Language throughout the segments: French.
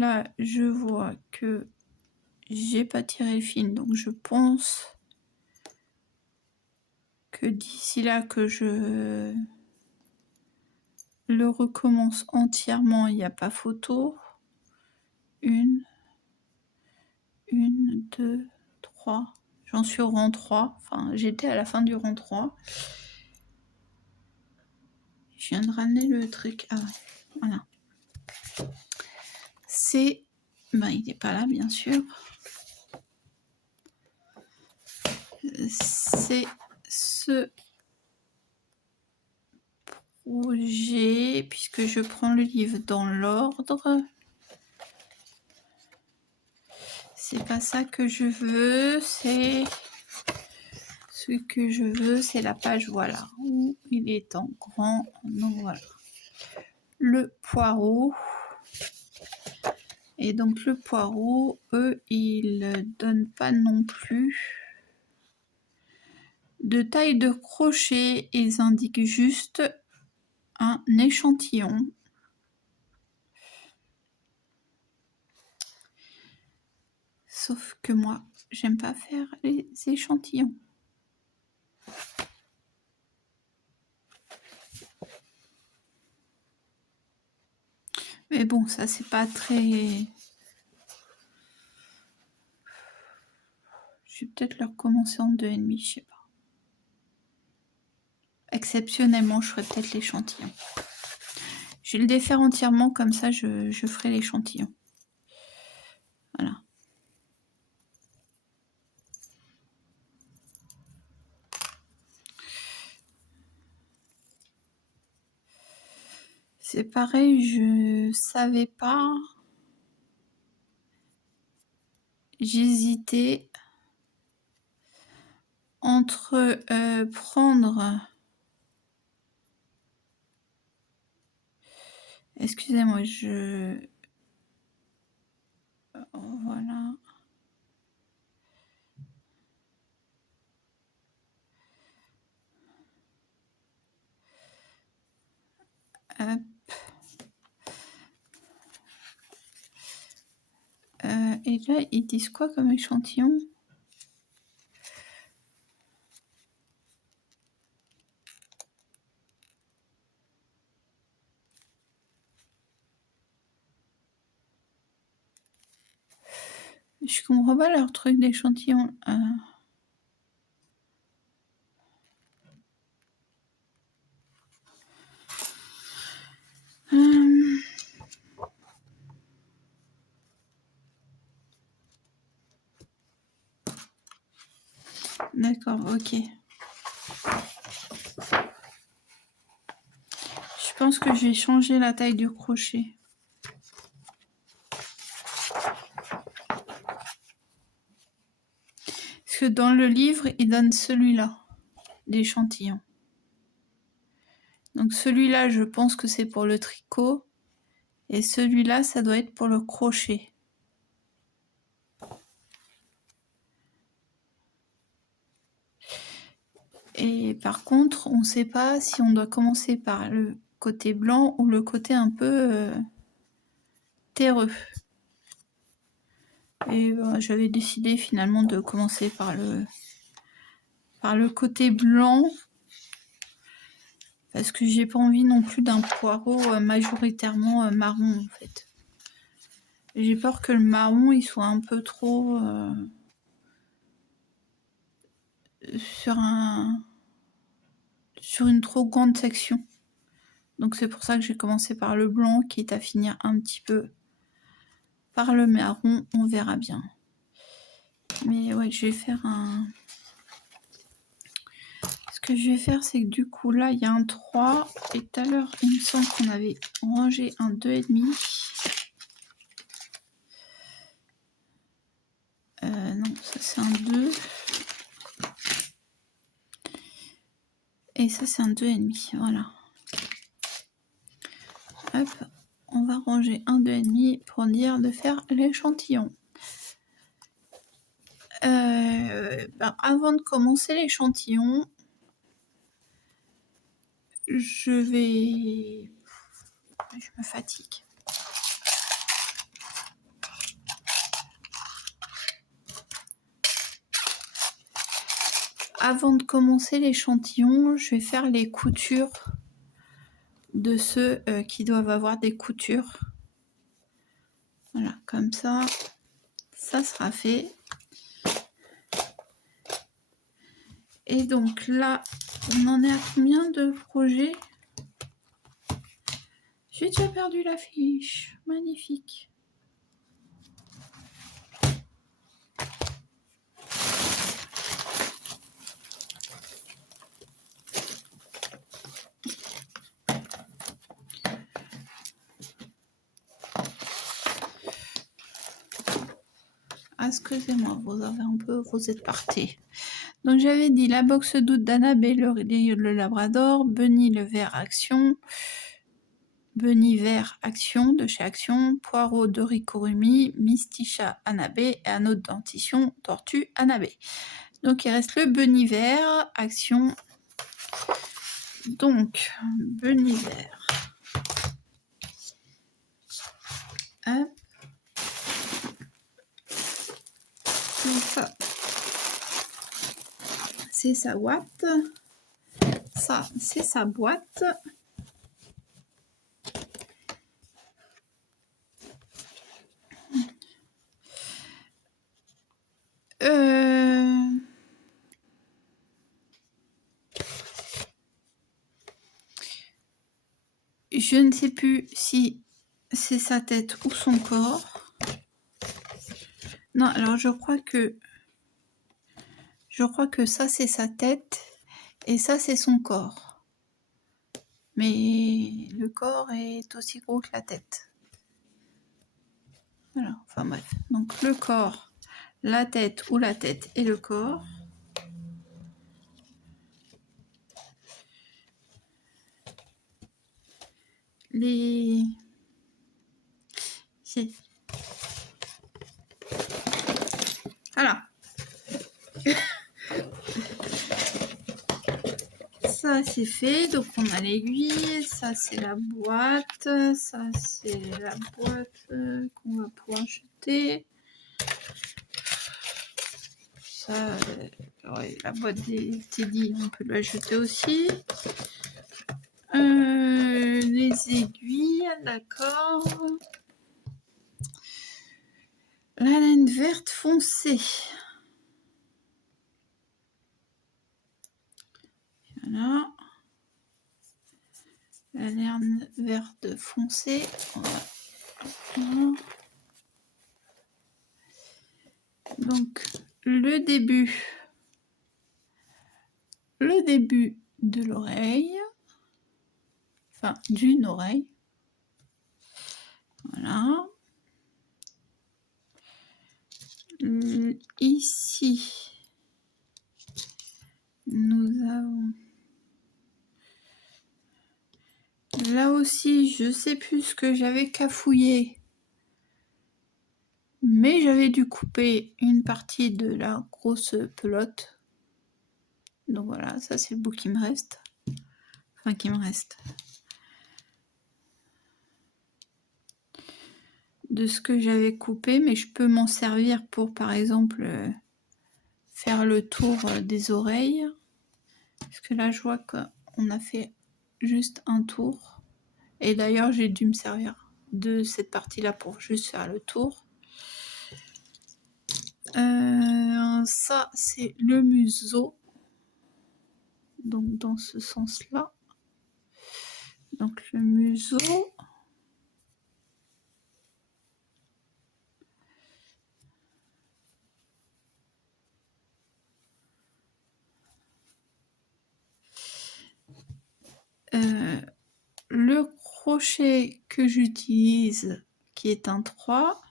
là, je vois que j'ai pas tiré le fil, donc je pense que d'ici là que je le recommence entièrement, il n'y a pas photo. 1, 2, 3. J'en suis au rang 3. Enfin, j'étais à la fin du rang 3. Je viens de ramener le truc. Ah ouais, voilà. C'est... Ben, il n'est pas là, bien sûr. C'est ce projet, puisque je prends le livre dans l'ordre. C'est pas ça que je veux, c'est... Ce que je veux, c'est la page, voilà, où il est en grand. Donc voilà. Le poireau. Et donc le poireau, eux, ils donnent pas non plus de taille de crochet. Ils indiquent juste un échantillon. Sauf que moi, j'aime pas faire les échantillons. Mais bon, ça c'est pas très... Je vais peut-être le recommencer en 2,5, je sais pas. Exceptionnellement, je ferai peut-être l'échantillon. Je vais le défaire entièrement, comme ça je ferai l'échantillon. Voilà. C'est pareil, je savais pas. J'hésitais entre prendre... Excusez-moi, voilà. Hop. Et là, ils disent quoi comme échantillon? Je comprends pas leur truc d'échantillon. D'accord, ok. Je pense que je vais changer la taille du crochet. Parce que dans le livre, il donne celui-là, l'échantillon. Donc celui-là, je pense que c'est pour le tricot. Et celui-là, ça doit être pour le crochet. Et par contre, on ne sait pas si on doit commencer par le côté blanc ou le côté un peu terreux. Et j'avais décidé finalement de commencer par le côté blanc. Parce que j'ai pas envie non plus d'un poireau majoritairement marron en fait. J'ai peur que le marron il soit un peu trop sur une trop grande section. Donc c'est pour ça que j'ai commencé par le blanc, quitte à finir un petit peu par le marron, on verra bien. Mais ouais, je vais faire un... Ce que je vais faire, c'est que du coup là, il y a un 3. Et tout à l'heure, il me semble qu'on avait rangé un 2,5. Non, ça c'est un 2. Et ça c'est un 2,5, voilà. Hop, on va ranger un 2,5 pour dire de faire l'échantillon. Avant de commencer l'échantillon, je me fatigue. avant de commencer l'échantillon, je vais faire les coutures de ceux qui doivent avoir des coutures. Voilà, comme ça, ça sera fait. Et donc là, on en est à combien de projets? J'ai déjà perdu la fiche. Magnifique. Excusez-moi, vous êtes partis. Donc j'avais dit la box doute d'Annabelle, le Labrador, Bunny le vert Action, Bunny vert Action de chez Action, Poireau de Ricorumi, Mysticha Annabelle et un autre dentition Tortue Annabelle. Donc il reste le Bunny vert Action. Donc Bunny vert. Hop. Donc ça, c'est sa boîte. Ça, c'est sa boîte. Je ne sais plus si c'est sa tête ou son corps. Non, alors je crois que ça c'est sa tête et ça c'est son corps. Mais le corps est aussi gros que la tête. Voilà, enfin bref. Donc le corps, la tête ou la tête et le corps. Les... Si. Voilà. Ça c'est fait, donc on a l'aiguille, ça c'est la boîte, ça c'est la boîte qu'on va pouvoir jeter. Ça, ouais, la boîte des Teddy, on peut la jeter aussi. Les aiguilles, d'accord. La laine verte foncée. Voilà. La laine verte foncée. Voilà. Donc, le début de l'oreille. Enfin, d'une oreille. Voilà. Ici, nous avons... Là aussi, je sais plus ce que j'avais cafouillé. Mais j'avais dû couper une partie de la grosse pelote. Donc voilà, ça c'est le bout qui me reste. Enfin, qui me reste. De ce que j'avais coupé, mais je peux m'en servir pour, par exemple, faire le tour des oreilles. Parce que là, je vois qu'on a fait juste un tour. Et d'ailleurs, j'ai dû me servir de cette partie-là pour juste faire le tour. Ça, c'est le museau. Donc, dans ce sens-là. Donc, le museau. Le crochet que j'utilise, qui est un 3.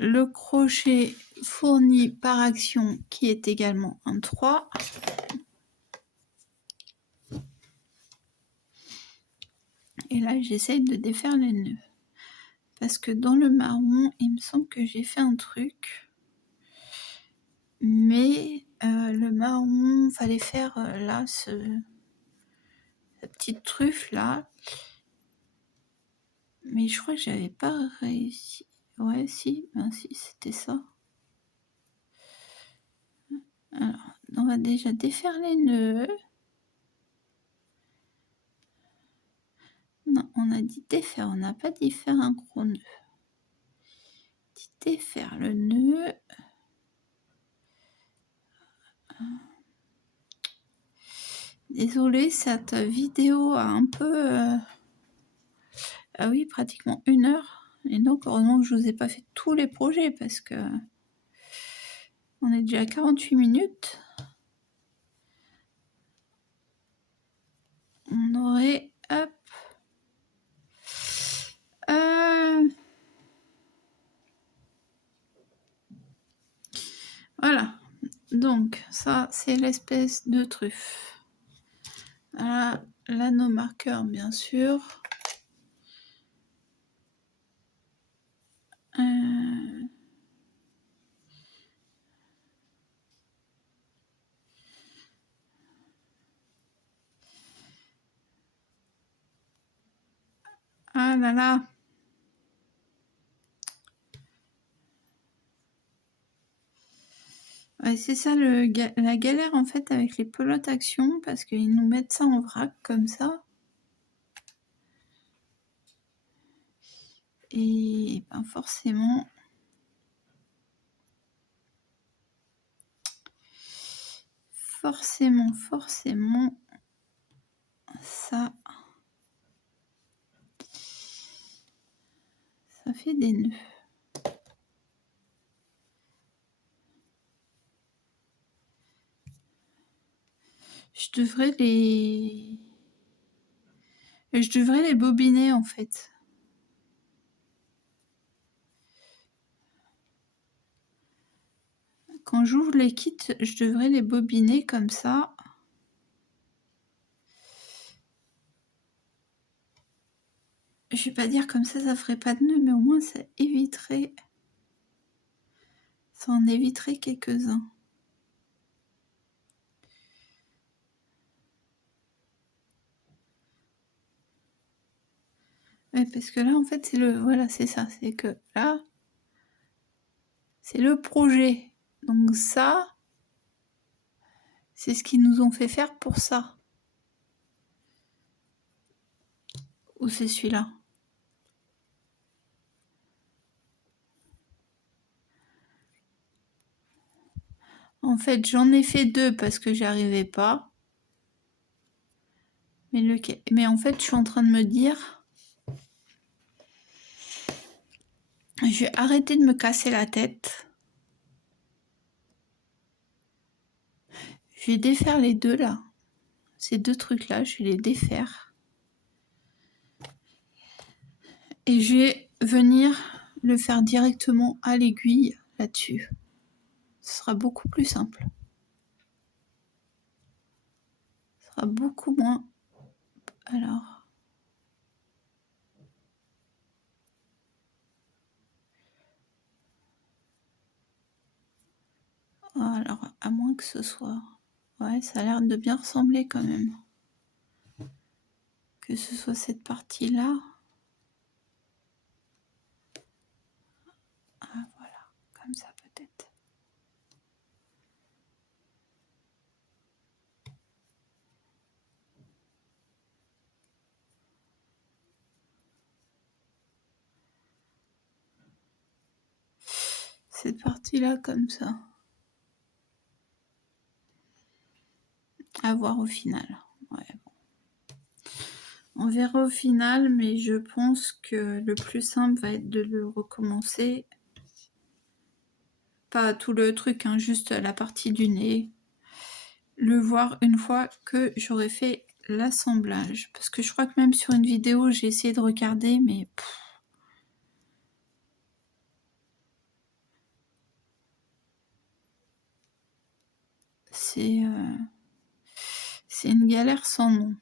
Le crochet fourni par Action, qui est également un 3. Et là, j'essaye de défaire les nœuds. Parce que dans le marron, il me semble que j'ai fait un truc. Mais le marron, fallait faire là, cette petite truffe là. Mais je crois que j'avais pas réussi. Ouais, si, ben si, c'était ça. Alors, on va déjà défaire les nœuds. Non, on a dit défaire, on n'a pas dit faire un gros nœud. Dit défaire le nœud. Désolée, cette vidéo a un peu... Ah oui, pratiquement 1 heure. Et donc, heureusement que je vous ai pas fait tous les projets parce que... On est déjà à 48 minutes. On aurait... Hop. Voilà. Donc, ça, c'est l'espèce de truffe. Voilà, l'anneau marqueur, bien sûr. Ah là là. Ouais, c'est ça la galère en fait avec les pelotes action parce qu'ils nous mettent ça en vrac comme ça. Et ben forcément... Forcément, ça fait des nœuds. Je devrais les bobiner en fait. Quand j'ouvre les kits, je devrais les bobiner comme ça. Je vais pas dire comme ça ferait pas de nœuds, mais au moins ça éviterait... Ça en éviterait quelques-uns. Ouais, parce que là, en fait, c'est le... Voilà, c'est ça. C'est que là, c'est le projet. Donc ça, c'est ce qu'ils nous ont fait faire pour ça. Ou c'est celui-là? En fait, j'en ai fait 2 parce que j'y arrivais pas. Mais en fait, je suis en train de me dire... Je vais arrêter de me casser la tête. Je vais défaire les deux là. Ces 2 trucs-là, je vais les défaire. Et je vais venir le faire directement à l'aiguille là-dessus. Ce sera beaucoup plus simple. Ce sera beaucoup moins... Alors... Alors, à moins que ce soit... Ouais, ça a l'air de bien ressembler quand même. Que ce soit cette partie-là. Ah, voilà. Comme ça, peut-être. Cette partie-là, comme ça. À voir au final. Ouais, bon. On verra au final, mais je pense que le plus simple va être de le recommencer. Pas tout le truc, hein, juste la partie du nez. Le voir une fois que j'aurai fait l'assemblage. Parce que je crois que même sur une vidéo, j'ai essayé de regarder, mais... C'est une galère sans nom.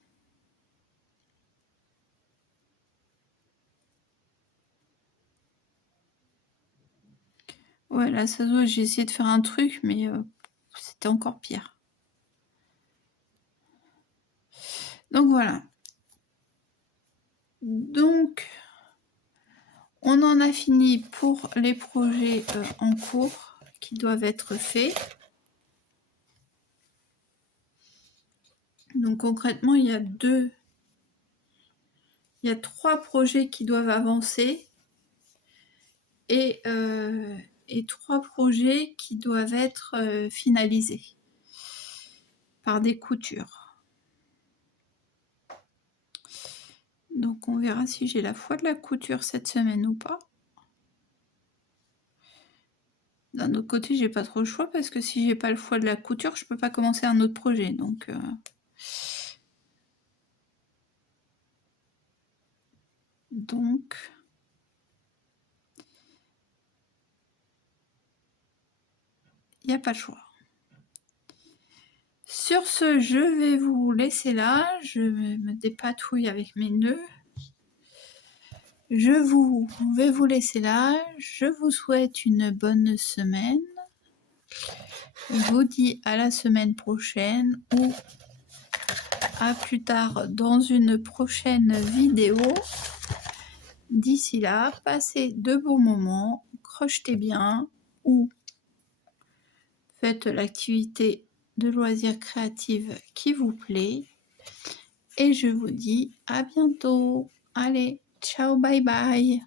Ouais, là, ça se voit, j'ai essayé de faire un truc, mais c'était encore pire. Donc, voilà. Donc, on en a fini pour les projets en cours qui doivent être faits. Donc concrètement, il y a 3 projets qui doivent avancer et 3 projets qui doivent être finalisés par des coutures. Donc on verra si j'ai la foi de la couture cette semaine ou pas. D'un autre côté, j'ai pas trop le choix parce que si j'ai pas le foie de la couture, je peux pas commencer un autre projet. Donc il n'y a pas le choix. Sur ce, je vais vous laisser là. Je me dépatouille avec mes nœuds. Je vais vous laisser là. Je vous souhaite une bonne semaine. Je vous dis à la semaine prochaine ou à plus tard dans une prochaine vidéo. D'ici là, passez de bons moments, crochetez bien ou faites l'activité de loisirs créatifs qui vous plaît. Et je vous dis à bientôt. Allez, ciao, bye bye.